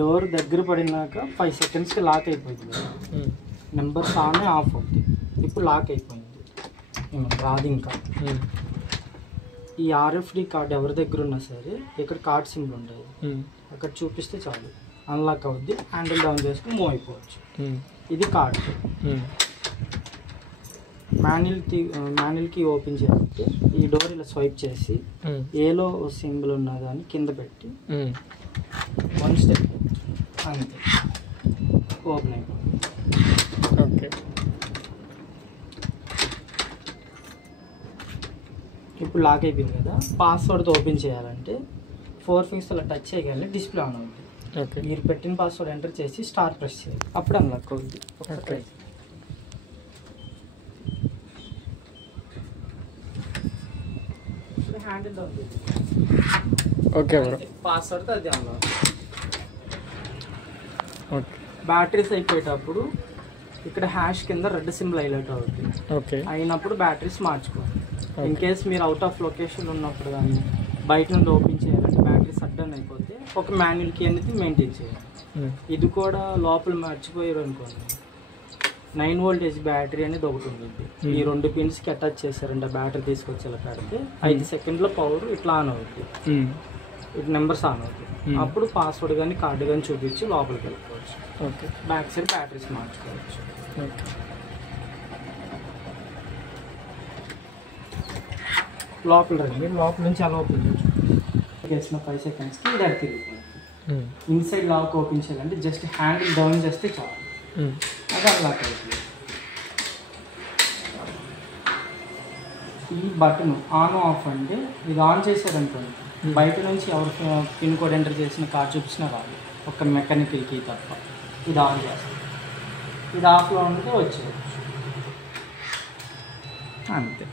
Door దగ్గర పడినాక 5 సెకండ్స్కి lock అయిపోయింది కదా, నెంబర్స్ ఆన్ ఆఫ్ అవుతుంది. ఇప్పుడు లాక్ అయిపోయింది, రాదు ఇంకా. ఈ ఆర్ఎఫ్డి కార్డ్ ఎవరి దగ్గర ఉన్నా సరే ఇక్కడ కార్డ్ సింబల్ ఉంటుంది, అక్కడ చూపిస్తే చాలు అన్లాక్ అవుద్ది. హ్యాండిల్ డౌన్ చేసుకుని మూవ్ అయిపోవచ్చు. ఇది కార్డ్. మాన్యువల్కి ఓపెన్ చేయాలంటే ఈ డోర్ ఇలా స్వైప్ చేసి ఏలో సింబల్ ఉన్నదా అని కింద పెట్టి 1 స్టెప్ అంతే, ఓపెన్ అయిపోతుంది. ఓకే, ఇప్పుడు లాక్ అయిపోయింది కదా. పాస్వర్డ్తో ఓపెన్ చేయాలంటే 4 ఫింగర్స్ అలా టచ్ చేయగానే డిస్ప్లే ఆన్ అవుతుంది. ఓకే, మీరు పెట్టిన పాస్వర్డ్ ఎంటర్ చేసి స్టార్ ప్రెస్ చేయాలి, అప్పుడు అన్లాక్ అవుతుంది. ఓకే, హ్యాండిల్ డౌన్ చేసి ఓకే బ్రో, పాస్వర్డ్తో అది అన్లాక్. ఓకే, బ్యాటరీస్ అయిపోయేటప్పుడు ఇక్కడ హ్యాష్ కింద రెడ్ సింబల్ హైలైట్ అవుతుంది. ఓకే, అయినప్పుడు బ్యాటరీస్ మార్చుకోవాలి. ఇన్ కేస్ మీరు అవుట్ ఆఫ్ లొకేషన్ ఉన్నప్పుడు కానీ బయట నుండి ఓపెన్ చేయాలంటే బ్యాటరీస్ అడ్డన్ అయిపోతే ఒక మాన్యువల్ కీ అనేది మెయింటైన్ చేయాలి. ఇది కూడా లోపల మర్చిపోయారు అనుకోండి, 9 వోల్టేజ్ బ్యాటరీ అనేది ఒకటి ఉంటుంది. ఈ 2 పిన్స్కి అటాచ్ చేశారంటే బ్యాటరీ తీసుకొచ్చి ఇలా పెడితే 5 సెకండ్లో పవర్ ఇట్లా ఆన్ అవుతుంది, ఇటు నెంబర్స్ ఆన్ అవుతుంది. అప్పుడు పాస్వర్డ్ కానీ కార్డు కానీ చూపించి లోపలికి వెళ్ళిపోవచ్చు. ఓకే, బ్యాక్ సైడ్ బ్యాటరీస్ మార్చుకోవచ్చు. ఓకే, లోపల రండి, లోపల నుంచి అలా ఓపెన్ చేసిన 5 సెకండ్స్కి ఇది అది తిరుగుతుంది. ఇన్సైడ్ లాక్ ఓపెన్ చేయాలంటే జస్ట్ హ్యాండిల్ డౌన్ చేస్తే చాలు, అది అన్లాక్ అవుతుంది. ఈ బటన్ ఆన్ ఆఫ్ అంటే ఇది ఆన్ చేశారనుకోండి, బయట నుంచి ఎవరు పిన్ కోడ్ ఎంటర్ చేసిన కార్డ్ చూపించినా రాదు, ఒక మెకానికల్ కీ తప్ప. ఇది ఆన్ చేస్తారు, ఇది ఆఫ్లో ఉంటే వచ్చేయచ్చు అంతే.